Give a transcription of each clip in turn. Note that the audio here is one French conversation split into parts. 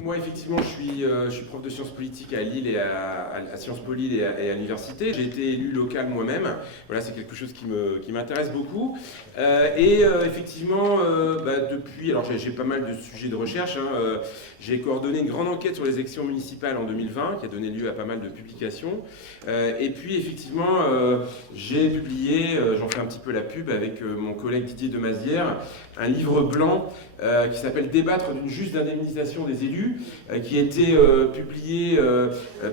Moi, effectivement, je suis prof de sciences politiques à Lille et à Sciences Po Lille et à l'université. J'ai été élu local moi-même. Voilà, c'est quelque chose qui m'intéresse beaucoup. Effectivement, depuis, alors j'ai pas mal de sujets de recherche. J'ai coordonné une grande enquête sur les élections municipales en 2020, qui a donné lieu à pas mal de publications. Et puis, effectivement, j'ai publié, j'en fais un petit peu la pub avec mon collègue Didier Demazière, un livre blanc qui s'appelle Débattre d'une juste indemnisation des élus, qui a été publié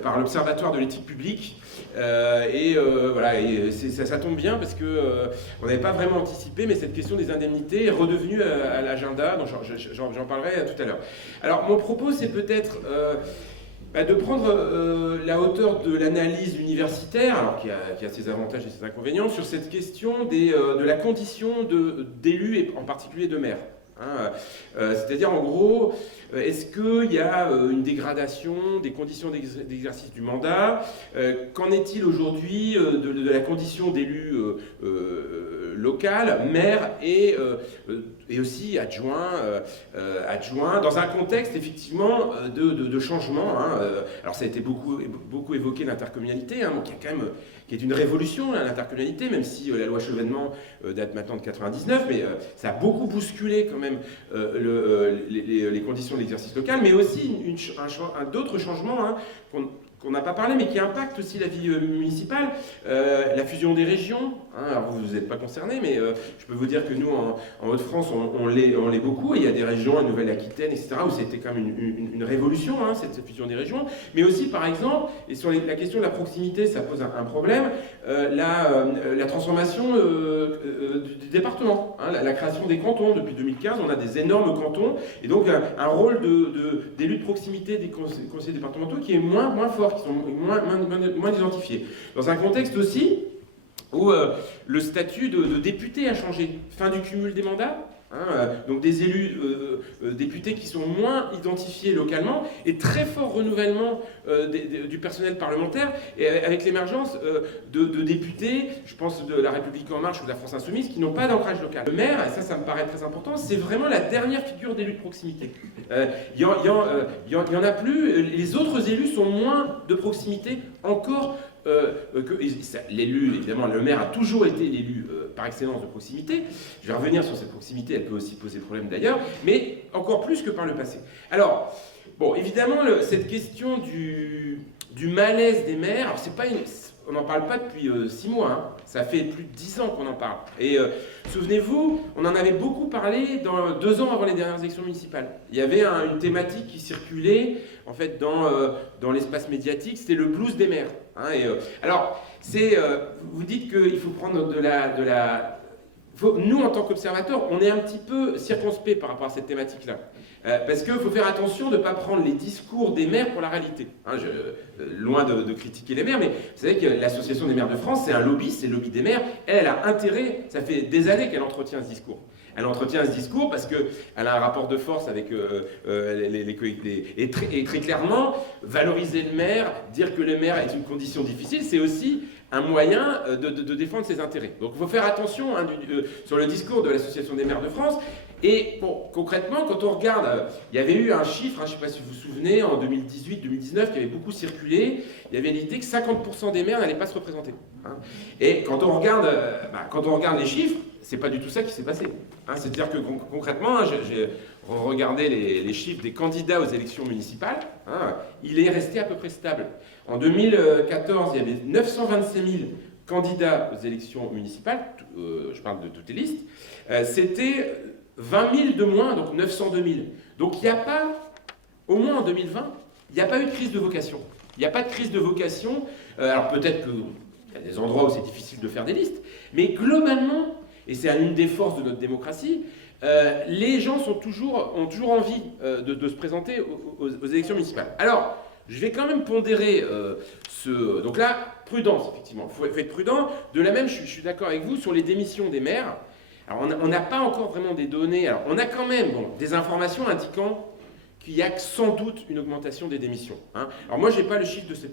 par l'Observatoire de l'éthique publique. Voilà, ça tombe bien parce que on n'avait pas vraiment anticipé, mais cette question des indemnités est redevenue à l'agenda, donc j'en parlerai tout à l'heure. Alors mon propos, c'est peut-être de prendre la hauteur de l'analyse universitaire, alors qui a ses avantages et ses inconvénients, sur cette question de la condition d'élus et en particulier de maires. C'est-à-dire en gros, est-ce qu'il y a une dégradation des conditions d'exercice du mandat? Qu'en est-il aujourd'hui de la condition d'élu local, maire et aussi adjoint, dans un contexte effectivement de changement. Alors ça a été beaucoup évoqué l'intercommunalité, qui est une révolution, l'intercommunalité, même si la loi Chevènement date maintenant de 99, mais ça a beaucoup bousculé quand même les conditions de l'exercice local, mais aussi d'autres changements qu'on n'a pas parlé, mais qui impactent aussi la vie municipale, la fusion des régions. Alors vous n'êtes pas concernés, mais je peux vous dire que nous, en Hauts-de-France, on l'est beaucoup, et il y a des régions, la Nouvelle-Aquitaine, etc., où c'était quand même une révolution, cette fusion des régions. Mais aussi, par exemple, et sur la question de la proximité, ça pose un problème, la transformation du département, la création des cantons. Depuis 2015, on a des énormes cantons, et donc un rôle d'élus de proximité des conseillers départementaux qui est moins fort, qui sont moins identifiés. Dans un contexte aussi où le statut de député a changé. Fin du cumul des mandats, donc des élus députés qui sont moins identifiés localement, et très fort renouvellement du personnel parlementaire, et avec l'émergence de députés, je pense de La République En Marche ou de la France Insoumise, qui n'ont pas d'ancrage local. Le maire, et ça me paraît très important, c'est vraiment la dernière figure d'élu de proximité. Il y en a plus, les autres élus sont moins de proximité encore. L'élu, évidemment, le maire a toujours été l'élu par excellence de proximité. Je vais revenir sur cette proximité, elle peut aussi poser problème d'ailleurs, mais encore plus que par le passé. Alors, bon, évidemment, cette question du malaise des maires, alors on n'en parle pas depuis 6 mois, ça fait plus de 10 ans qu'on en parle. Et souvenez-vous, on en avait beaucoup parlé 2 ans avant les dernières élections municipales. Il y avait une thématique qui circulait en fait dans l'espace médiatique, c'était le blues des maires. Alors, vous dites qu'il faut prendre nous, en tant qu'observateurs, on est un petit peu circonspect par rapport à cette thématique-là. Parce qu'il faut faire attention de ne pas prendre les discours des maires pour la réalité. Loin de critiquer les maires, mais vous savez que l'Association des maires de France, c'est un lobby, c'est le lobby des maires. Elle a intérêt, ça fait des années qu'elle entretient ce discours. Elle entretient ce discours parce qu'elle a un rapport de force avec et très clairement, valoriser le maire, dire que le maire est une condition difficile, c'est aussi un moyen de défendre ses intérêts. Donc il faut faire attention sur le discours de l'Association des maires de France. Et bon, concrètement, quand on regarde, il y avait eu un chiffre, je ne sais pas si vous vous souvenez, en 2018-2019, qui avait beaucoup circulé, il y avait l'idée que 50% des maires n'allaient pas se représenter. Et quand on regarde les chiffres, c'est pas du tout ça qui s'est passé. C'est-à-dire que concrètement, j'ai regardé les chiffres des candidats aux élections municipales, il est resté à peu près stable. En 2014, il y avait 925 000 candidats aux élections municipales, je parle de toutes les listes, c'était 20 000 de moins, donc 902 000. Donc il n'y a pas, au moins en 2020, il n'y a pas eu de crise de vocation. Il n'y a pas de crise de vocation, alors peut-être qu'il y a des endroits où c'est difficile de faire des listes, mais globalement, et c'est une des forces de notre démocratie, les gens ont toujours envie de se présenter aux élections municipales. Alors, je vais quand même pondérer donc là, prudence, effectivement. Il faut être prudent. De la même, je suis d'accord avec vous sur les démissions des maires. Alors, on n'a pas encore vraiment des données. Alors, on a quand même des informations indiquant qu'il y a sans doute une augmentation des démissions. Alors moi, je n'ai pas le chiffre de 7%,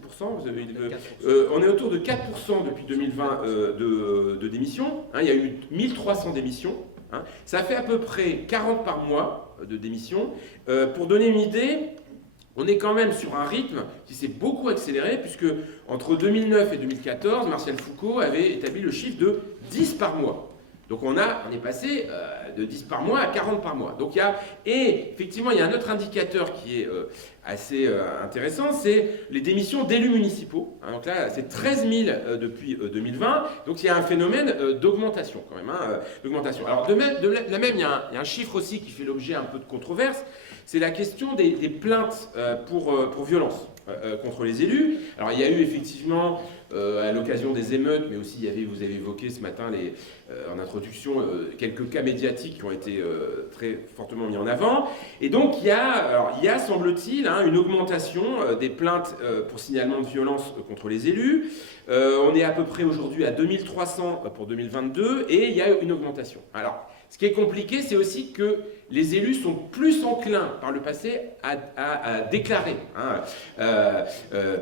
on est autour de 4% depuis 2020 de démissions. Il y a eu 1300 démissions. hein. Ça fait à peu près 40 par mois de démissions. Pour donner une idée, on est quand même sur un rythme qui s'est beaucoup accéléré, puisque entre 2009 et 2014, Martial Foucault avait établi le chiffre de 10 par mois. Donc on est passé de 10 par mois à 40 par mois. Donc et effectivement, il y a un autre indicateur qui est assez intéressant, c'est les démissions d'élus municipaux. Hein, donc là, c'est 13 000 depuis 2020. Donc il y a un phénomène d'augmentation quand même. Hein, d'augmentation. Alors de la même, il y a un chiffre aussi qui fait l'objet un peu de controverse. C'est la question des plaintes pour violence contre les élus. Alors il y a eu effectivement, à l'occasion des émeutes, mais aussi vous avez évoqué ce matin en introduction quelques cas médiatiques qui ont été très fortement mis en avant. Et donc il y a semble-t-il, hein, une augmentation des plaintes pour signalement de violence contre les élus. On est à peu près aujourd'hui à 2300 pour 2022 et il y a une augmentation. Alors, ce qui est compliqué, c'est aussi que les élus sont plus enclins par le passé à déclarer. Hein,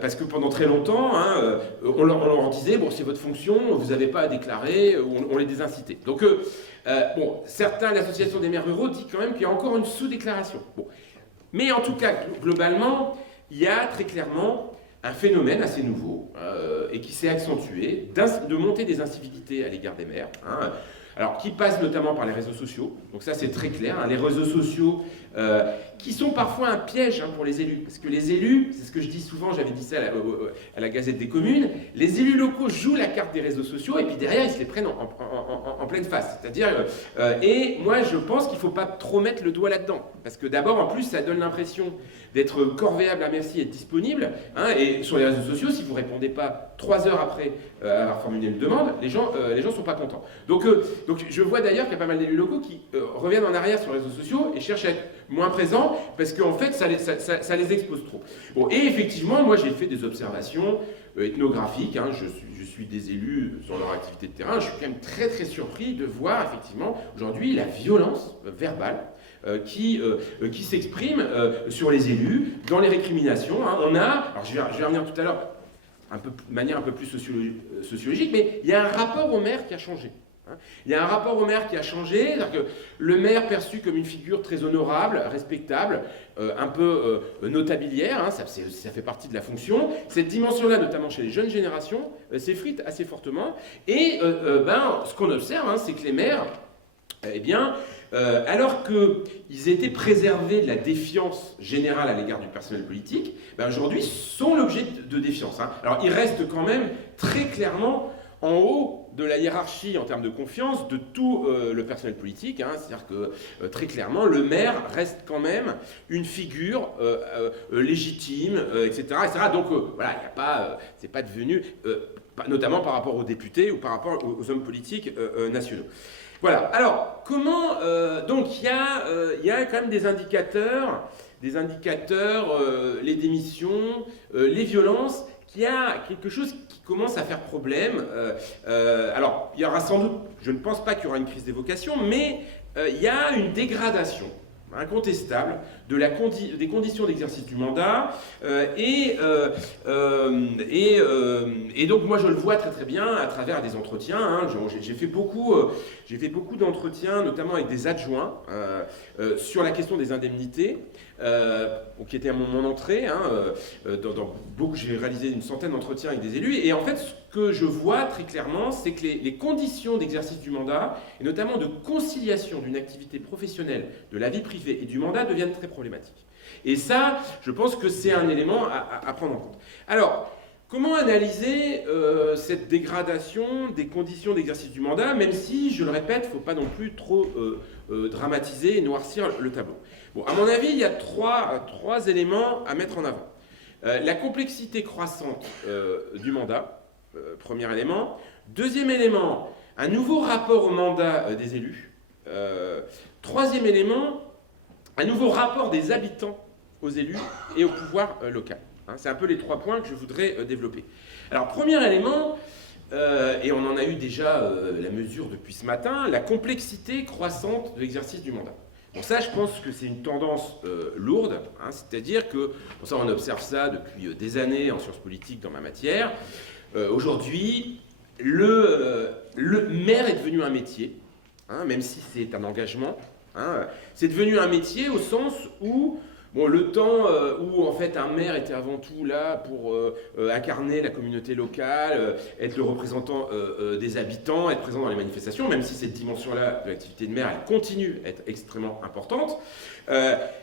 parce que pendant très longtemps, hein, on leur disait, bon, c'est votre fonction, vous n'avez pas à déclarer, on les désincitait. Donc, l'association des maires ruraux dit quand même qu'il y a encore une sous-déclaration. Bon. Mais en tout cas, globalement, il y a très clairement un phénomène assez nouveau et qui s'est accentué de montée des incivilités à l'égard des maires. Hein, alors, qui passe notamment par les réseaux sociaux. Donc ça, c'est très clair. Hein, les réseaux sociaux qui sont parfois un piège, hein, pour les élus. Parce que les élus, c'est ce que je dis souvent, j'avais dit ça à la Gazette des communes, les élus locaux jouent la carte des réseaux sociaux et puis derrière, ils se les prennent en pleine face. C'est-à-dire, et moi, je pense qu'il ne faut pas trop mettre le doigt là-dedans. Parce que d'abord, en plus, ça donne l'impression d'être corvéable à merci et disponible. Hein, et sur les réseaux sociaux, si vous ne répondez pas 3 heures après avoir formulé une demande, les gens ne sont pas contents. Donc je vois d'ailleurs qu'il y a pas mal d'élus locaux qui reviennent en arrière sur les réseaux sociaux et cherchent à être moins présents parce qu'en fait, ça les expose trop. Bon, et effectivement, moi, j'ai fait des observations ethnographiques. Hein, je suis des élus sur leur activité de terrain. Je suis quand même très, très surpris de voir, effectivement, aujourd'hui, la violence verbale qui s'exprime sur les élus, dans les récriminations. Hein. Alors je vais revenir tout à l'heure, de manière un peu plus sociologique, mais il y a un rapport au maire qui a changé. Hein. Il y a un rapport au maire qui a changé, c'est-à-dire que le maire perçu comme une figure très honorable, respectable, un peu notabilière, hein, ça fait partie de la fonction. Cette dimension-là, notamment chez les jeunes générations, s'effrite assez fortement. Et ce qu'on observe, hein, c'est que les maires, alors qu'ils étaient préservés de la défiance générale à l'égard du personnel politique, aujourd'hui sont l'objet de défiance. Hein. Alors ils restent quand même très clairement en haut de la hiérarchie en termes de confiance de tout le personnel politique. Hein. C'est-à-dire que très clairement, le maire reste quand même une figure légitime, etc., etc. Donc voilà, il n'y a pas, c'est pas devenu, notamment par rapport aux députés ou par rapport aux hommes politiques nationaux. Voilà, alors, comment... donc, il y a quand même des indicateurs, les démissions, les violences, qu'il y a quelque chose qui commence à faire problème. Alors, il y aura sans doute, je ne pense pas qu'il y aura une crise des vocations, mais il y a une dégradation incontestable des conditions d'exercice du mandat et donc moi je le vois très très bien à travers des entretiens. Hein. J'ai fait beaucoup d'entretiens, notamment avec des adjoints sur la question des indemnités, qui était à mon entrée. Hein, j'ai réalisé une centaine d'entretiens avec des élus et en fait ce que je vois très clairement, c'est que les conditions d'exercice du mandat et notamment de conciliation d'une activité professionnelle, de la vie privée et du mandat deviennent très problématiques. Et ça, je pense que c'est un élément à prendre en compte. Alors, comment analyser cette dégradation des conditions d'exercice du mandat, même si, je le répète, il ne faut pas non plus trop dramatiser et noircir le tableau. Bon, à mon avis, il y a trois éléments à mettre en avant. La complexité croissante du mandat, premier élément. Deuxième élément, un nouveau rapport au mandat des élus. Troisième élément, un nouveau rapport des habitants aux élus et au pouvoir local. Hein, c'est un peu les 3 points que je voudrais développer. Alors, premier élément, et on en a eu déjà la mesure depuis ce matin, la complexité croissante de l'exercice du mandat. Bon, ça, je pense que c'est une tendance lourde, hein, c'est-à-dire que, pour ça, on observe ça depuis des années en sciences politiques dans ma matière. Aujourd'hui, le maire est devenu un métier. hein, même si c'est un engagement. Hein. C'est devenu un métier au sens où bon, le temps où en fait un maire était avant tout là pour incarner la communauté locale, être le représentant des habitants, être présent dans les manifestations, même si cette dimension-là de l'activité de maire, elle continue à être extrêmement importante,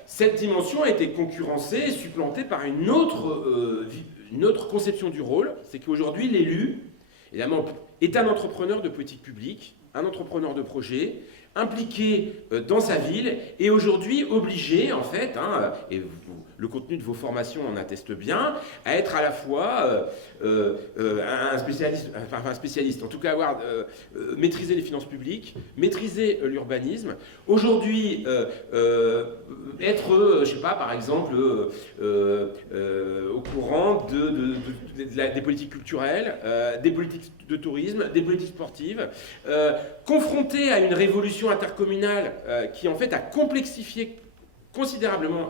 cette dimension a été concurrencée et supplantée par une autre conception du rôle, c'est qu'aujourd'hui l'élu, évidemment, est un entrepreneur de politique publique, un entrepreneur de projet, impliqué dans sa ville et aujourd'hui obligé, en fait, hein, et le contenu de vos formations en atteste bien, à être à la fois un spécialiste, en tout cas avoir maîtrisé les finances publiques, maîtriser l'urbanisme, aujourd'hui être, je sais pas, par exemple, au courant des politiques culturelles, des politiques de tourisme, des politiques sportives, confronté à une révolution intercommunale qui en fait a complexifié considérablement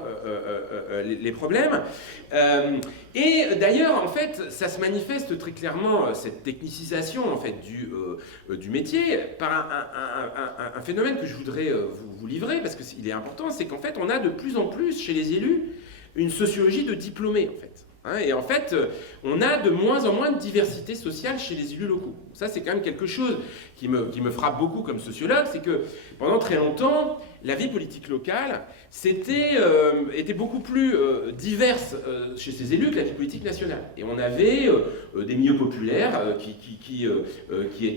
les problèmes. Et d'ailleurs, en fait, ça se manifeste très clairement, cette technicisation en fait, du métier, par un phénomène que je voudrais vous livrer, parce qu'il est important, c'est qu'en fait, on a de plus en plus chez les élus une sociologie de diplômés, en fait. Hein, et en fait, on a de moins en moins de diversité sociale chez les élus locaux. Ça, c'est quand même quelque chose qui me frappe beaucoup comme sociologue, c'est que pendant très longtemps, la vie politique locale était beaucoup plus diverse chez ces élus que la vie politique nationale. Et on avait des milieux populaires qui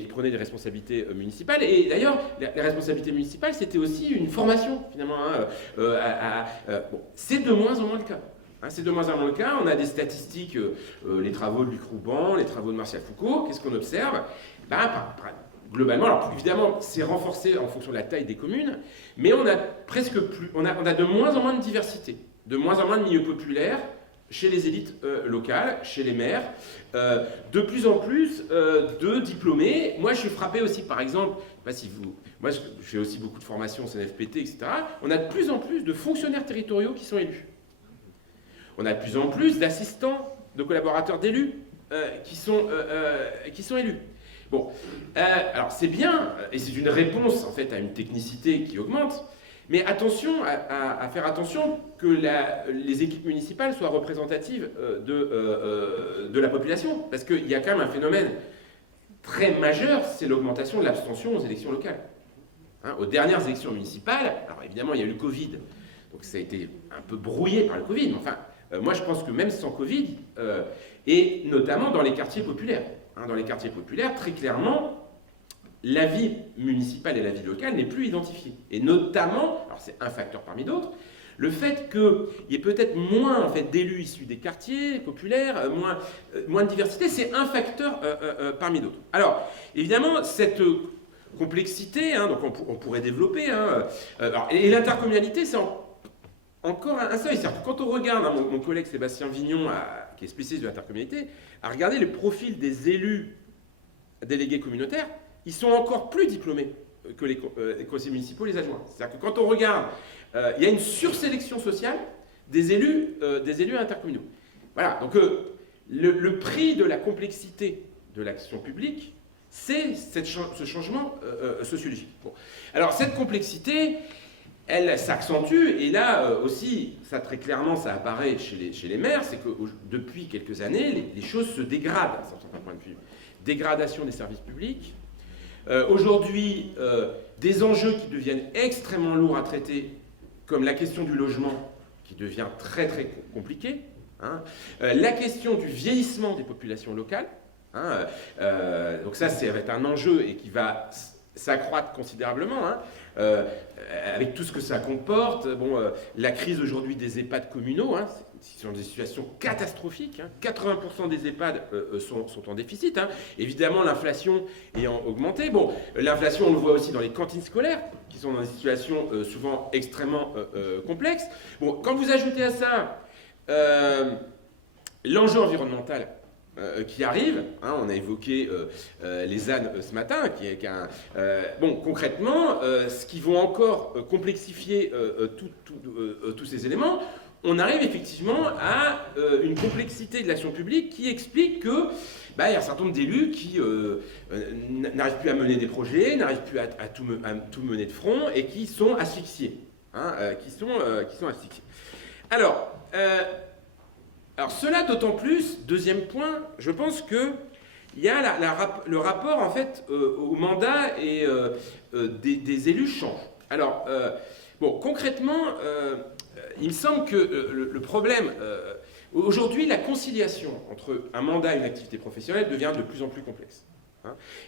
prenaient des responsabilités municipales. Et d'ailleurs, la responsabilité municipale, c'était aussi une formation, finalement. Hein, bon, c'est de moins en moins le cas. C'est de moins en moins le cas. On a des statistiques, les travaux de Luc Rouban, les travaux de Martial Foucault. Qu'est-ce qu'on observe? Globalement, alors évidemment, c'est renforcé en fonction de la taille des communes, mais on a presque plus, on a de moins en moins de diversité, de moins en moins de milieux populaires chez les élites locales, chez les maires, de plus en plus de diplômés. Moi, je suis frappé aussi, par exemple, je sais pas si moi, je fais aussi beaucoup de formations au CNFPT, etc. On a de plus en plus de fonctionnaires territoriaux qui sont élus. On a de plus en plus d'assistants, de collaborateurs d'élus qui sont élus. Bon, alors c'est bien, et c'est une réponse en fait à une technicité qui augmente, mais attention à faire attention que les équipes municipales soient représentatives de la population, parce qu'il y a quand même un phénomène très majeur, c'est l'augmentation de l'abstention aux élections locales. Hein, aux dernières élections municipales, alors évidemment il y a eu le Covid, donc ça a été un peu brouillé par le Covid, mais enfin, moi je pense que même sans Covid, et notamment dans les quartiers populaires, dans les quartiers populaires, très clairement, la vie municipale et la vie locale n'est plus identifiée. Et notamment, alors c'est un facteur parmi d'autres, le fait qu'il y ait peut-être moins en fait, d'élus issus des quartiers populaires, moins de diversité, c'est un facteur parmi d'autres. Alors, évidemment, cette complexité, donc on pourrait développer, et l'intercommunalité, c'est encore un seuil. C'est-à-dire que quand on regarde, mon collègue Sébastien Vignon, qui est spécialiste de l'intercommunalité, a regardé le profil des élus délégués communautaires, ils sont encore plus diplômés que les conseillers municipaux, les adjoints. C'est-à-dire que quand on regarde, il y a une sursélection sociale des élus intercommunaux. Voilà, donc le prix de la complexité de l'action publique, c'est ce changement sociologique. Bon. Alors cette complexité, elle s'accentue, et là aussi, ça très clairement, ça apparaît chez les maires, c'est que depuis quelques années, les choses se dégradent, d'un certain point de vue. Dégradation des services publics. Aujourd'hui, des enjeux qui deviennent extrêmement lourds à traiter, comme la question du logement, qui devient très très compliquée, la question du vieillissement des populations locales, donc ça, ça va être un enjeu et qui va s'accroître considérablement, avec tout ce que ça comporte. Bon, la crise aujourd'hui des EHPAD communaux, ce sont des situations catastrophiques. 80% des EHPAD sont en déficit. Évidemment, l'inflation ayant augmenté. Bon, l'inflation, on le voit aussi dans les cantines scolaires, qui sont dans des situations souvent extrêmement complexes. Bon, quand vous ajoutez à ça l'enjeu environnemental qui arrive, on a évoqué les ânes ce matin, bon, concrètement, ce qui vont encore complexifier tous ces éléments, on arrive effectivement à une complexité de l'action publique qui explique que il y a un certain nombre d'élus qui n'arrivent plus à mener des projets, n'arrivent plus à tout mener de front et qui sont asphyxiés. Qui sont asphyxiés. Alors cela d'autant plus, deuxième point, je pense que il y a le rapport en fait au mandat et des élus change. Alors concrètement, il me semble que le problème aujourd'hui, la conciliation entre un mandat et une activité professionnelle devient de plus en plus complexe.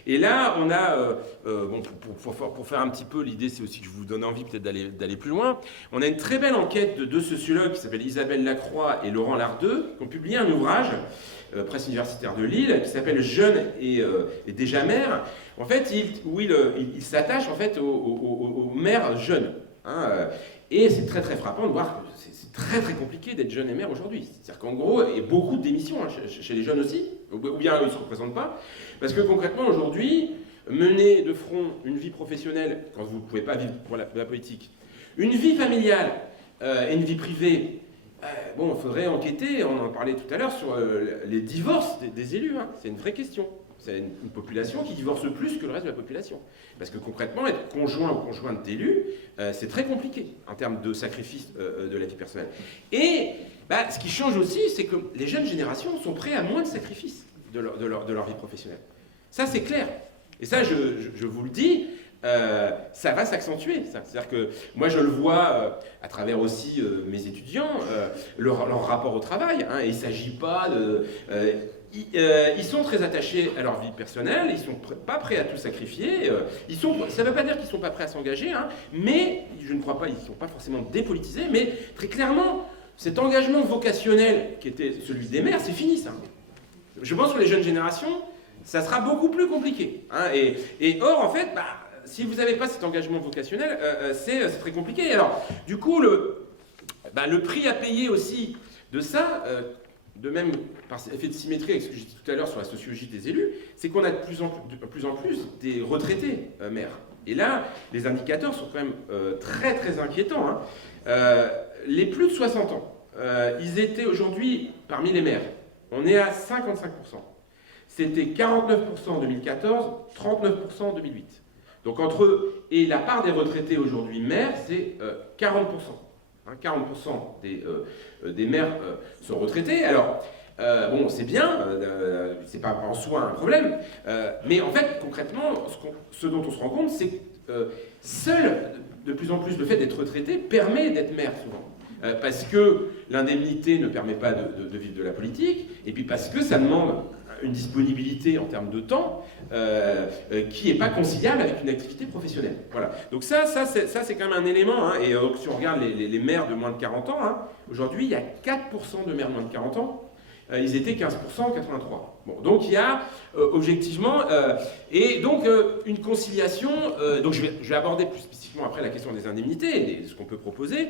Et là, on a, pour faire un petit peu, l'idée c'est aussi que je vous donne envie peut-être d'aller plus loin, on a une très belle enquête de deux sociologues qui s'appellent Isabelle Lacroix et Laurent Lardeux, qui ont publié un ouvrage, presse universitaire de Lille, qui s'appelle Jeunes et déjà maires, en fait, où il s'attache en fait aux maires jeunes. Et c'est très très frappant de voir que c'est très très compliqué d'être jeune et maire aujourd'hui. C'est-à-dire qu'en gros, il y a beaucoup de démissions chez les jeunes aussi, ou bien ils ne se représentent pas. Parce que concrètement aujourd'hui, mener de front une vie professionnelle, quand vous ne pouvez pas vivre pour la politique, une vie familiale et une vie privée, il faudrait enquêter, on en parlait tout à l'heure, sur les divorces des élus. C'est une vraie question. C'est une population qui divorce plus que le reste de la population. Parce que concrètement, être conjoint ou conjointe d'élu, c'est très compliqué en termes de sacrifice de la vie personnelle. Et ce qui change aussi, c'est que les jeunes générations sont prêtes à moins de sacrifices de leur vie professionnelle. Ça, c'est clair. Et ça, je vous le dis, ça va s'accentuer. C'est-à-dire que moi, je le vois à travers aussi mes étudiants, leur rapport au travail. Et il ne s'agit pas de... ils sont très attachés à leur vie personnelle, ils ne sont pas prêts à tout sacrifier. Ça ne veut pas dire qu'ils ne sont pas prêts à s'engager, mais je ne crois pas, ils ne sont pas forcément dépolitisés, mais très clairement, cet engagement vocationnel qui était celui des maires, c'est fini ça. Je pense que les jeunes générations, ça sera beaucoup plus compliqué. Et or, en fait, si vous n'avez pas cet engagement vocationnel, c'est très compliqué. Alors, du coup, le prix à payer aussi de ça... de même par effet de symétrie avec ce que j'ai dit tout à l'heure sur la sociologie des élus, c'est qu'on a de plus en plus des retraités maires. Et là, les indicateurs sont quand même très très inquiétants. Les plus de 60 ans, ils étaient aujourd'hui parmi les maires. On est à 55%. C'était 49% en 2014, 39% en 2008. Donc et la part des retraités aujourd'hui maires, c'est 40%. 40% des maires sont retraités. Alors, c'est bien, c'est pas en soi un problème, mais en fait, concrètement, ce dont on se rend compte, c'est que seul, de plus en plus, le fait d'être retraité permet d'être maire, souvent. Parce que l'indemnité ne permet pas de vivre de la politique, et puis parce que ça demande une disponibilité en termes de temps qui n'est pas conciliable avec une activité professionnelle. Voilà. Donc ça c'est quand même un élément. Et donc, si on regarde les maires de moins de 40 ans, aujourd'hui il y a 4% de maires de moins de 40 ans. Ils étaient 15% en 83. Bon, donc il y a objectivement et donc une conciliation. Donc je vais aborder plus spécifiquement après la question des indemnités et ce qu'on peut proposer.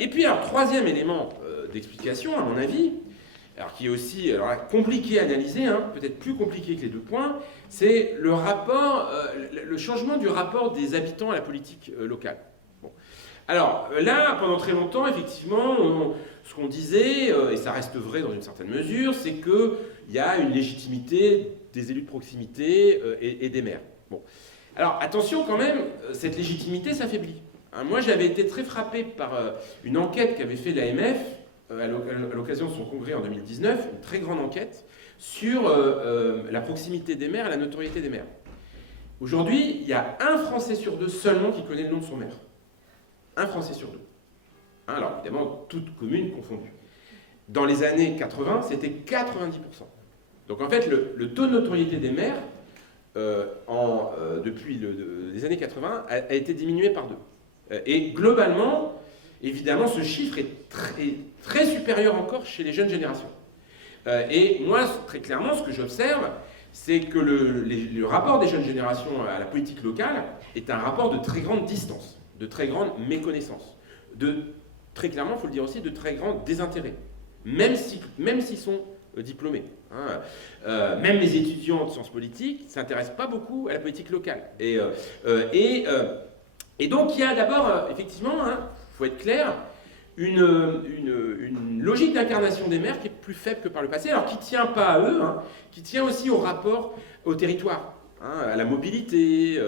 Et puis alors troisième élément d'explication à mon avis, alors qui est aussi compliqué à analyser, peut-être plus compliqué que les deux points, c'est le rapport, le changement du rapport des habitants à la politique locale. Bon. Alors là, pendant très longtemps, effectivement, ce qu'on disait, et ça reste vrai dans une certaine mesure, c'est qu'il y a une légitimité des élus de proximité et des maires. Bon. Alors attention quand même, cette légitimité s'affaiblit. Moi j'avais été très frappé par une enquête qu'avait fait l'AMF à l'occasion de son congrès en 2019, une très grande enquête sur la proximité des maires et la notoriété des maires. Aujourd'hui, il y a un Français sur deux seulement qui connaît le nom de son maire. Un Français sur deux. Alors évidemment, toutes communes confondues. Dans les années 80, c'était 90%. Donc en fait, le taux de notoriété des maires, depuis les années 80, a été diminué par deux. Et globalement, évidemment, ce chiffre est très supérieur encore chez les jeunes générations. Et moi, très clairement, ce que j'observe, c'est que le rapport des jeunes générations à la politique locale est un rapport de très grande distance, de très grande méconnaissance, très clairement, il faut le dire aussi, de très grand désintérêt, même s'ils sont diplômés. Même les étudiants de sciences politiques ne s'intéressent pas beaucoup à la politique locale. Et donc, il y a d'abord, effectivement, faut être clair, une logique d'incarnation des maires qui est plus faible que par le passé, alors qui ne tient pas à eux, hein, qui tient aussi au rapport au territoire. Hein, à la mobilité,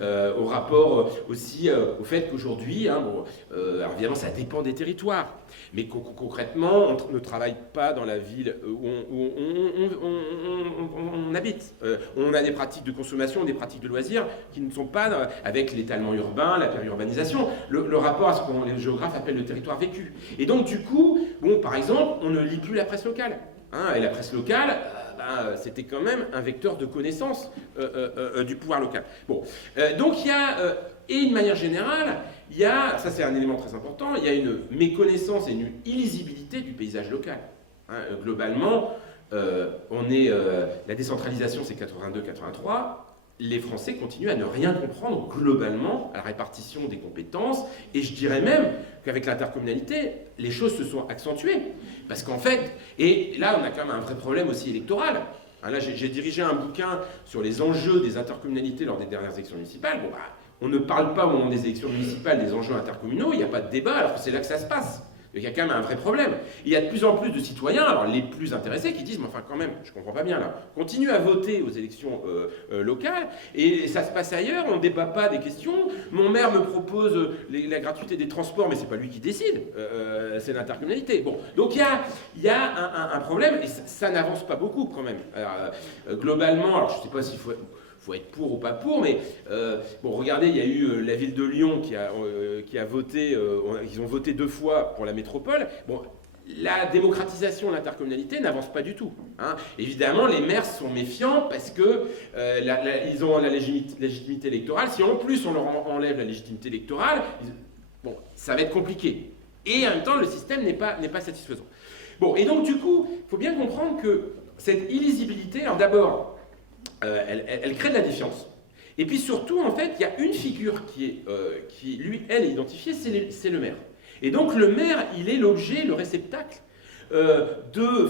au rapport aussi au fait qu'aujourd'hui, hein, bon, alors évidemment ça dépend des territoires, mais concrètement on ne travaille pas dans la ville où on habite. On a des pratiques de consommation, des pratiques de loisirs qui ne sont pas avec l'étalement urbain, la périurbanisation, le rapport à ce que les géographes appellent le territoire vécu. Et donc du coup, bon, par exemple, on ne lit plus la presse locale. Hein, et la presse locale, c'était quand même un vecteur de connaissance du pouvoir local. Bon, donc il y a, et d'une manière générale, il y a, ça c'est un élément très important, il y a une méconnaissance et une illisibilité du paysage local. Hein, globalement, la décentralisation c'est 82-83, les Français continuent à ne rien comprendre globalement à la répartition des compétences, et je dirais même qu'avec l'intercommunalité, les choses se sont accentuées. Parce qu'en fait, et là on a quand même un vrai problème aussi électoral. Hein, là j'ai dirigé un bouquin sur les enjeux des intercommunalités lors des dernières élections municipales. Bon, on ne parle pas au moment des élections municipales des enjeux intercommunaux, il n'y a pas de débat alors que c'est là que ça se passe. Il y a quand même un vrai problème. Il y a de plus en plus de citoyens, alors les plus intéressés, qui disent, mais enfin quand même, je comprends pas bien là, continuent à voter aux élections locales, et ça se passe ailleurs, on ne débat pas des questions, mon maire me propose la gratuité des transports, mais c'est pas lui qui décide, c'est l'intercommunalité. Bon, donc il y a un problème, et ça n'avance pas beaucoup quand même. Alors, globalement, alors je sais pas s'il faut être pour ou pas pour, mais bon, regardez, il y a eu la ville de Lyon qui a voté, ils ont voté 2 fois pour la métropole. Bon, la démocratisation de l'intercommunalité n'avance pas du tout. Hein. Évidemment, les maires sont méfiants parce que ils ont la légitimité électorale. Si en plus on leur enlève la légitimité électorale, bon, ça va être compliqué. Et en même temps, le système n'est pas satisfaisant. Bon, et donc du coup, il faut bien comprendre que cette illisibilité, alors d'abord, elle crée de la défiance. Et puis surtout, en fait, il y a une figure qui, lui, elle, est identifiée, c'est le maire. Et donc le maire, il est l'objet, le réceptacle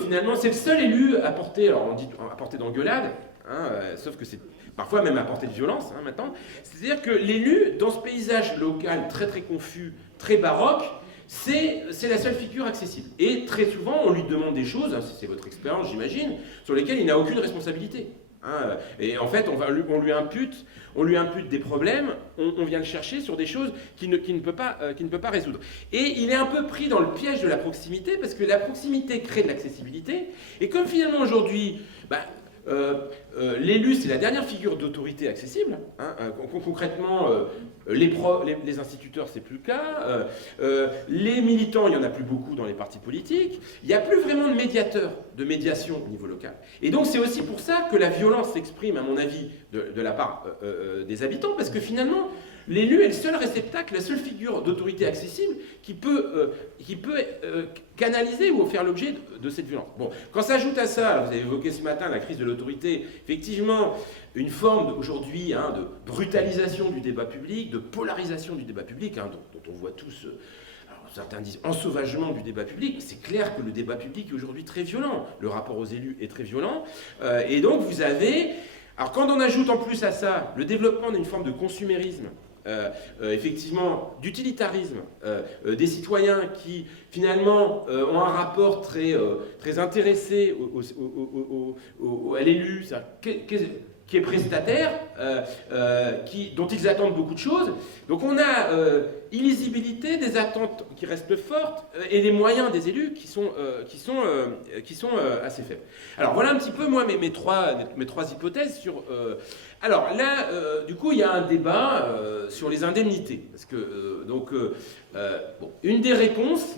finalement, c'est le seul élu à porter, alors on dit à porter d'engueulade, hein, sauf que c'est parfois même à porter de violence, hein, maintenant. C'est-à-dire que l'élu, dans ce paysage local très très confus, très baroque, c'est la seule figure accessible. Et très souvent, on lui demande des choses, hein, c'est votre expérience, j'imagine, sur lesquelles il n'a aucune responsabilité. Hein, et en fait, on lui impute des problèmes, on vient le chercher sur des choses qu'il ne peut pas résoudre. Et il est un peu pris dans le piège de la proximité, parce que la proximité crée de l'accessibilité, et comme finalement aujourd'hui, l'élu c'est la dernière figure d'autorité accessible, hein, concrètement, les instituteurs c'est plus le cas, les militants il n'y en a plus beaucoup dans les partis politiques, il n'y a plus vraiment de médiateur, de médiation au niveau local. Et donc c'est aussi pour ça que la violence s'exprime à mon avis de la part des habitants, parce que finalement l'élu est le seul réceptacle, la seule figure d'autorité accessible qui peut canaliser ou faire l'objet de cette violence. Bon, quand s'ajoute à ça, vous avez évoqué ce matin la crise de l'autorité, effectivement, une forme aujourd'hui de brutalisation du débat public, de polarisation du débat public, hein, dont on voit tous, certains disent ensauvagement du débat public, c'est clair que le débat public est aujourd'hui très violent, le rapport aux élus est très violent, et donc vous avez... Alors quand on ajoute en plus à ça le développement d'une forme de consumérisme, effectivement d'utilitarisme des citoyens qui finalement ont un rapport très intéressé à l'élu, qui est prestataire, dont ils attendent beaucoup de choses. Donc on a illisibilité, des attentes qui restent fortes et des moyens des élus qui sont assez faibles. Alors voilà un petit peu moi mes trois hypothèses sur... alors là, du coup, il y a un débat sur les indemnités. Parce que, bon, une des réponses...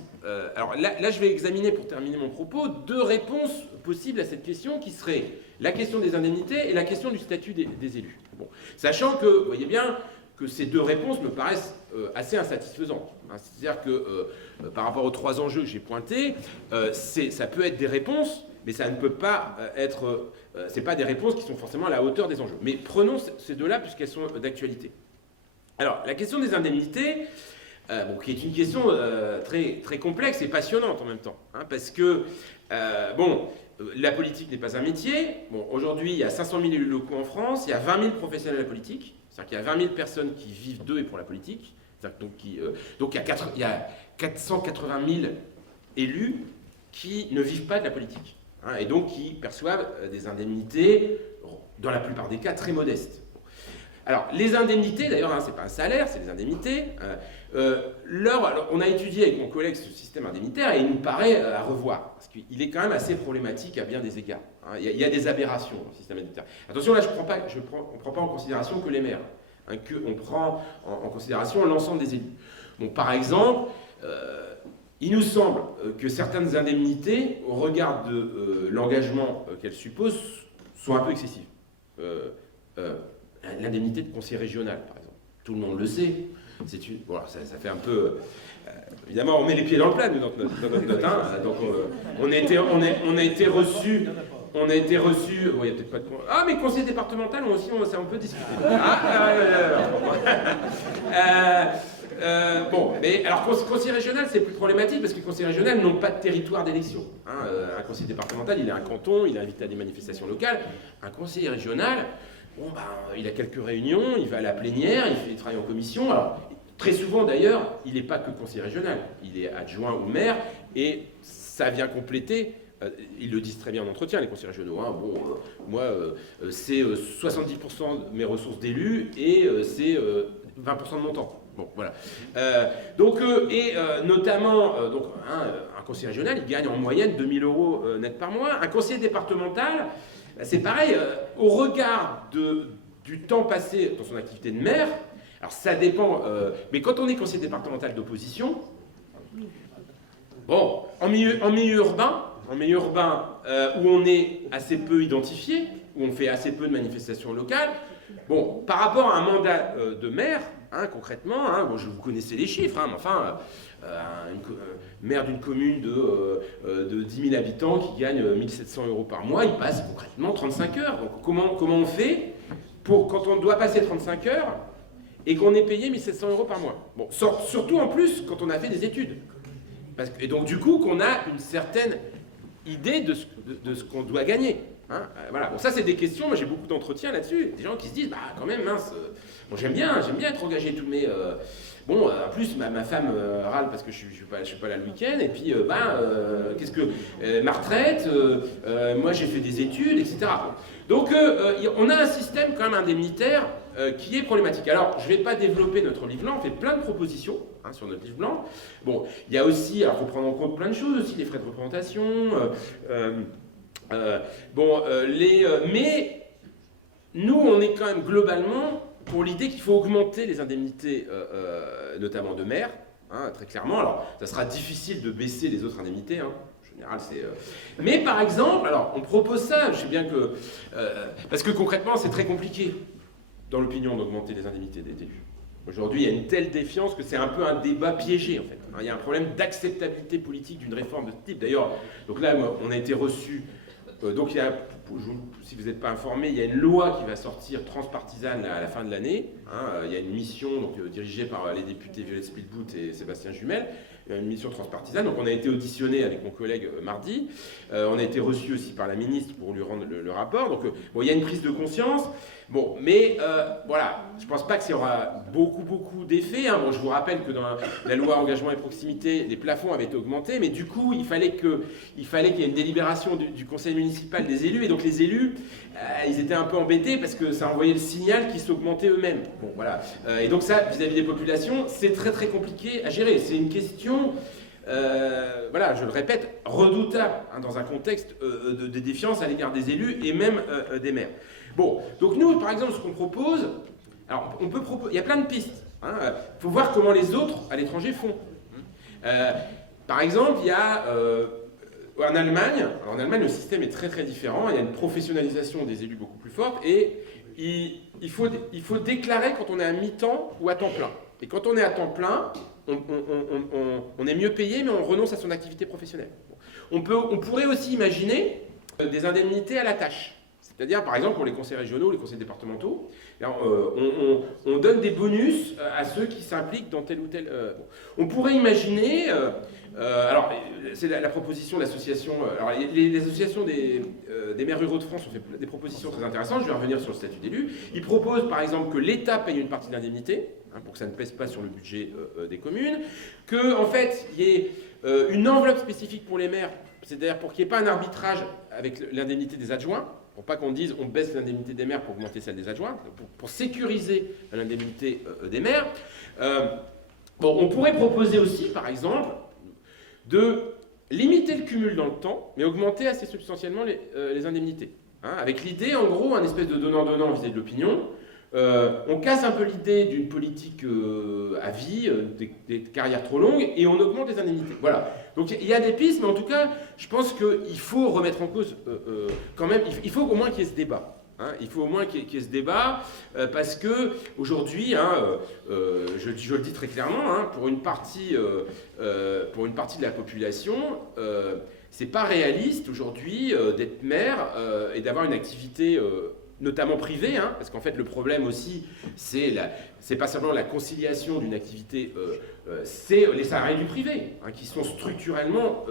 alors là, je vais examiner, pour terminer mon propos, 2 réponses possibles à cette question qui seraient la question des indemnités et la question du statut des élus. Bon, sachant que, vous voyez bien, que ces 2 réponses me paraissent assez insatisfaisantes. Hein. C'est-à-dire que, par rapport aux 3 enjeux que j'ai pointés, ça peut être des réponses, mais ça ne peut pas être... c'est pas des réponses qui sont forcément à la hauteur des enjeux. Mais prenons ces 2-là puisqu'elles sont d'actualité. Alors, la question des indemnités, qui est une question très, très complexe et passionnante en même temps. Hein, parce que, la politique n'est pas un métier. Bon, aujourd'hui, il y a 500 000 élus locaux en France, il y a 20 000 professionnels de la politique, c'est-à-dire qu'il y a 20 000 personnes qui vivent d'eux et pour la politique. Donc il y a 480 000 élus qui ne vivent pas de la politique, hein, et donc qui perçoivent des indemnités, dans la plupart des cas, très modestes. Alors, les indemnités, d'ailleurs, hein, c'est pas un salaire, c'est des indemnités. Alors, on a étudié avec mon collègue ce système indemnitaire et il nous paraît à revoir, parce qu'il est quand même assez problématique à bien des égards. Hein. Il y a des aberrations dans le système indemnitaire. Attention, là, on ne prend pas en considération que les maires, hein, on prend en considération l'ensemble des élus. Donc, par exemple, il nous semble que certaines indemnités, au regard de l'engagement qu'elles supposent, sont un peu excessives. L'indemnité de conseiller régional, par exemple. Tout le monde le sait. Voilà, ça fait un peu... évidemment, on met les pieds dans le plat, nous, dans notre note. Hein, donc, on a été reçus... On a été reçus... Bon, il n'y a peut-être pas de... Ah, mais conseiller départemental, on peut discuter. Bon, mais alors, conseiller régional, c'est plus problématique parce que les conseillers régionaux n'ont pas de territoire d'élection. Hein, un conseiller départemental, il est un canton, il est invité à des manifestations locales. Un conseiller régional... Bon, il a quelques réunions, il va à la plénière, il travaille en commission. Alors, très souvent d'ailleurs, il n'est pas que conseiller régional, il est adjoint ou maire, et ça vient compléter, ils le disent très bien en entretien, les conseillers régionaux. Hein. Bon, moi, c'est 70% de mes ressources d'élus et c'est 20% de mon temps. Bon, voilà. Notamment, un conseiller régional, il gagne en moyenne 2 000 € net par mois. Un conseiller départemental, c'est pareil, au regard du temps passé dans son activité de maire, alors ça dépend, mais quand on est conseiller départemental d'opposition, bon, en milieu urbain où on est assez peu identifié, où on fait assez peu de manifestations locales, bon, par rapport à un mandat de maire, hein, concrètement, hein, bon, vous connaissez les chiffres, hein, mais enfin... maire d'une commune de 10 000 habitants qui gagne 1 700 € par mois, il passe concrètement 35 heures. Donc comment on fait pour, quand on doit passer 35 heures et qu'on est payé 1 700 € par mois? Bon, surtout en plus quand on a fait des études. Et donc du coup qu'on a une certaine idée de ce qu'on doit gagner. Hein, voilà. Bon, ça c'est des questions, moi j'ai beaucoup d'entretiens là-dessus, des gens qui se disent, bah quand même mince, bon, j'aime bien être engagé tous mes... Bon, en plus, ma femme râle parce que je suis pas là le week-end, et puis, qu'est-ce que... ma retraite, moi j'ai fait des études, etc. Donc, on a un système quand même indemnitaire qui est problématique. Alors, je ne vais pas développer notre livre blanc, on fait plein de propositions hein, sur notre livre blanc. Bon, il y a aussi, alors il faut prendre en compte plein de choses aussi, les frais de représentation, mais nous, on est quand même globalement... pour l'idée qu'il faut augmenter les indemnités, notamment de maire, hein, très clairement. Alors, ça sera difficile de baisser les autres indemnités, hein. En général, c'est... Mais par exemple, alors, on propose ça, je sais bien que... parce que concrètement, c'est très compliqué, dans l'opinion, d'augmenter les indemnités des élus. Aujourd'hui, il y a une telle défiance que c'est un peu un débat piégé, en fait. Il y a un problème d'acceptabilité politique d'une réforme de ce type. D'ailleurs, donc là, on a été reçus... donc il y a, si vous n'êtes pas informé, il y a une loi qui va sortir transpartisane à la fin de l'année. Hein, il y a une mission dirigée par les députés Violette Spilbout et Sébastien Jumel, une mission transpartisane. Donc on a été auditionné avec mon collègue mardi. On a été reçu aussi par la ministre pour lui rendre le rapport. Donc bon, il y a une prise de conscience. Bon, mais voilà, je ne pense pas que ça aura beaucoup d'effets. Hein. Bon, je vous rappelle que dans la loi engagement et proximité, les plafonds avaient été augmentés, mais du coup, il fallait qu'il y ait une délibération du conseil municipal des élus, et donc les élus, ils étaient un peu embêtés parce que ça envoyait le signal qu'ils s'augmentaient eux-mêmes. Bon, voilà. Et donc ça, vis-à-vis des populations, c'est très compliqué à gérer. C'est une question... voilà, je le répète, redoutable hein, dans un contexte de défiance à l'égard des élus et même des maires. Bon, donc nous, par exemple, ce qu'on propose, alors on peut proposer, il y a plein de pistes. Il faut voir comment les autres à l'étranger font. Par exemple, il y a en Allemagne, alors en Allemagne le système est très différent. Il y a une professionnalisation des élus beaucoup plus forte et il faut déclarer quand on est à mi-temps ou à temps plein. Et quand on est à temps plein, on est mieux payé, mais on renonce à son activité professionnelle. On pourrait aussi imaginer des indemnités à la tâche. C'est-à-dire, par exemple, pour les conseils régionaux, les conseils départementaux, on donne des bonus à ceux qui s'impliquent dans tel ou tel... On pourrait imaginer... alors, c'est la proposition de l'association... alors, les associations des maires ruraux de France ont fait des propositions très intéressantes. Je vais revenir sur le statut d'élu. Ils proposent, par exemple, que l'État paye une partie de l'indemnité. hein, pour que ça ne pèse pas sur le budget des communes, qu'en fait, il y ait une enveloppe spécifique pour les maires, c'est-à-dire pour qu'il n'y ait pas un arbitrage avec l'indemnité des adjoints, pour pas qu'on dise on baisse l'indemnité des maires pour augmenter celle des adjoints, pour sécuriser l'indemnité des maires. Bon, on pourrait proposer aussi, par exemple, de limiter le cumul dans le temps, mais augmenter assez substantiellement les indemnités. Hein, avec l'idée, en gros, un espèce de donnant-donnant vis-à-vis de l'opinion. On casse un peu l'idée d'une politique à vie, des carrières trop longues, et on augmente les indemnités. Voilà. Donc il y a des pistes, mais en tout cas, je pense qu'il faut remettre en cause quand même, il faut au moins qu'il y ait ce débat. Hein, il faut au moins qu'il y ait ce débat, parce qu'aujourd'hui, je le dis très clairement, hein, pour une partie de la population, c'est pas réaliste aujourd'hui d'être maire et d'avoir une activité notamment privée, hein, parce qu'en fait le problème aussi, c'est pas seulement la conciliation d'une activité, c'est les salariés du privé, hein, qui sont structurellement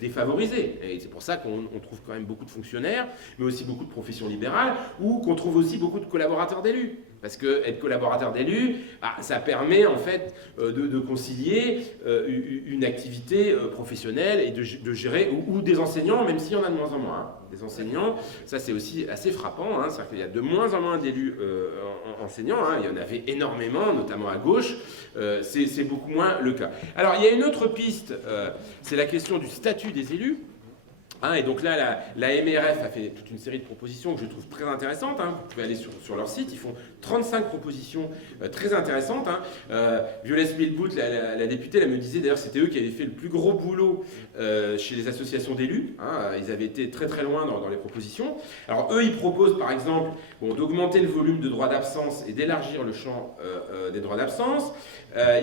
défavorisés. Et c'est pour ça qu'on trouve quand même beaucoup de fonctionnaires, mais aussi beaucoup de professions libérales, ou qu'on trouve aussi beaucoup de collaborateurs d'élus. Parce que être collaborateur d'élu, ça permet en fait de concilier une activité professionnelle et de gérer, ou des enseignants, même s'il y en a de moins en moins. Hein. Des enseignants, ça c'est aussi assez frappant, hein, c'est-à-dire qu'il y a de moins en moins d'élus enseignants, hein, il y en avait énormément, notamment à gauche, c'est beaucoup moins le cas. Alors il y a une autre piste, c'est la question du statut des élus. Hein, et donc là, la MRF a fait toute une série de propositions que je trouve très intéressantes. Hein. Vous pouvez aller sur leur site, ils font 35 propositions très intéressantes. Hein. Violette Spilbout, la députée, elle me disait d'ailleurs c'était eux qui avaient fait le plus gros boulot chez les associations d'élus. Hein. Ils avaient été très très loin dans les propositions. Alors eux, ils proposent par exemple d'augmenter le volume de droits d'absence et d'élargir le champ des droits d'absence.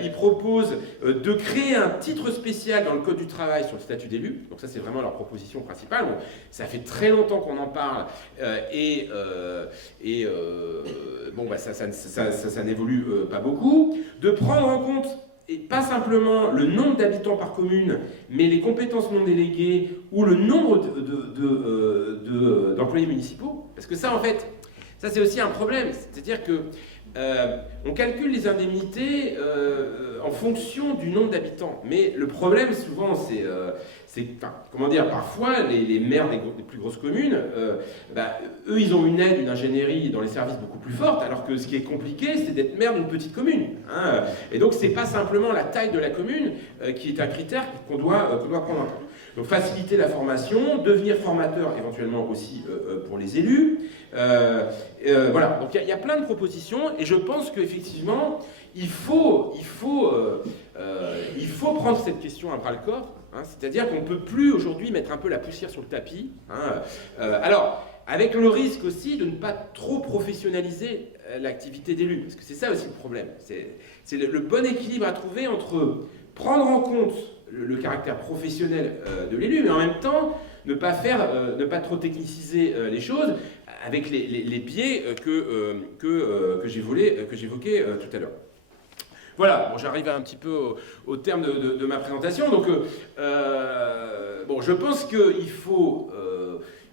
Ils proposent de créer un titre spécial dans le Code du travail sur le statut d'élu. Donc ça, c'est vraiment leur proposition principale. Bon, ça fait très longtemps qu'on en parle ça n'évolue pas beaucoup. De prendre en compte, et pas simplement le nombre d'habitants par commune, mais les compétences non déléguées ou le nombre d'employés municipaux. Parce que ça, en fait, ça c'est aussi un problème. C'est-à-dire que on calcule les indemnités en fonction du nombre d'habitants. Mais le problème, souvent, parfois, les maires des plus grosses communes, eux, ils ont une aide, une ingénierie dans les services beaucoup plus forte, alors que ce qui est compliqué, c'est d'être maire d'une petite commune. Hein. Et donc, c'est pas simplement la taille de la commune qui est un critère qu'on doit prendre en compte. Donc, faciliter la formation, devenir formateur éventuellement aussi pour les élus. Voilà, donc il y a plein de propositions, et je pense qu'effectivement, il faut prendre cette question à bras-le-corps, hein, c'est-à-dire qu'on ne peut plus aujourd'hui mettre un peu la poussière sur le tapis. Hein, alors, avec le risque aussi de ne pas trop professionnaliser l'activité d'élu, parce que c'est ça aussi le problème. C'est le bon équilibre à trouver entre prendre en compte le caractère professionnel de l'élu, mais en même temps ne pas trop techniciser les choses avec les biais que j'évoquais tout à l'heure. Voilà, bon, j'arrive un petit peu au terme de ma présentation. Donc, je pense qu'il faut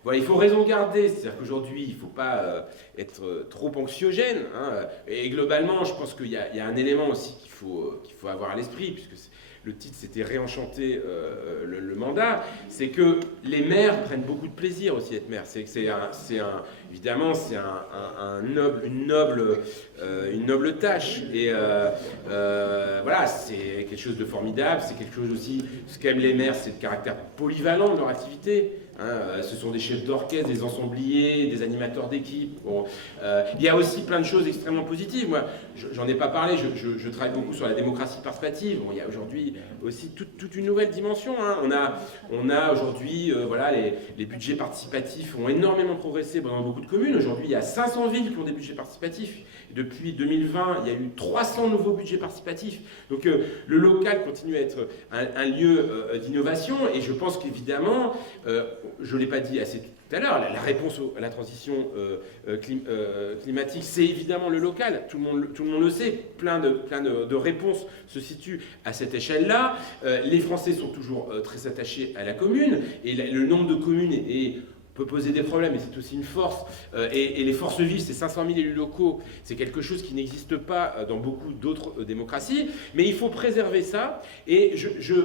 raison garder, c'est-à-dire qu'aujourd'hui, il ne faut pas être trop anxiogène. Hein, et globalement, je pense qu'il y a un élément aussi qu'il faut avoir à l'esprit, puisque le titre c'était réenchanter le mandat, c'est que les maires prennent beaucoup de plaisir aussi à être maire. Évidemment, c'est une noble tâche. Et voilà, c'est quelque chose de formidable. C'est quelque chose aussi, ce qu'aiment les maires, c'est le caractère polyvalent de leur activité. Hein, ce sont des chefs d'orchestre, des ensembliers, des animateurs d'équipe. Bon, il y a aussi plein de choses extrêmement positives. Moi, j'en ai pas parlé, je travaille beaucoup sur la démocratie participative. Bon, il y a aujourd'hui aussi toute une nouvelle dimension. Hein. On a aujourd'hui, les budgets participatifs ont énormément progressé dans beaucoup de communes. Aujourd'hui, il y a 500 villes qui ont des budgets participatifs. Depuis 2020, il y a eu 300 nouveaux budgets participatifs. Donc le local continue à être un lieu d'innovation. Et je pense qu'évidemment, je ne l'ai pas dit assez tout à l'heure, la réponse à la transition climatique, c'est évidemment le local. Tout le monde le sait. Plein de réponses se situent à cette échelle-là. Les Français sont toujours très attachés à la commune. Et le nombre de communes est peut poser des problèmes, mais c'est aussi une force. Et les forces vives, ces 500 000 élus locaux, c'est quelque chose qui n'existe pas dans beaucoup d'autres démocraties. Mais il faut préserver ça. Et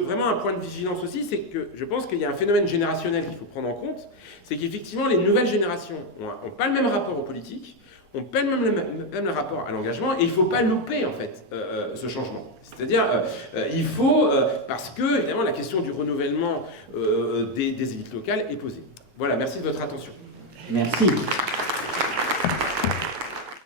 vraiment, un point de vigilance aussi, c'est que je pense qu'il y a un phénomène générationnel qu'il faut prendre en compte. C'est qu'effectivement, les nouvelles générations n'ont pas le même rapport aux politiques, n'ont pas le même rapport à l'engagement, et il ne faut pas louper, en fait, ce changement. C'est-à-dire, il faut, parce que, évidemment, la question du renouvellement des élites locales est posée. Voilà, merci de votre attention. Merci.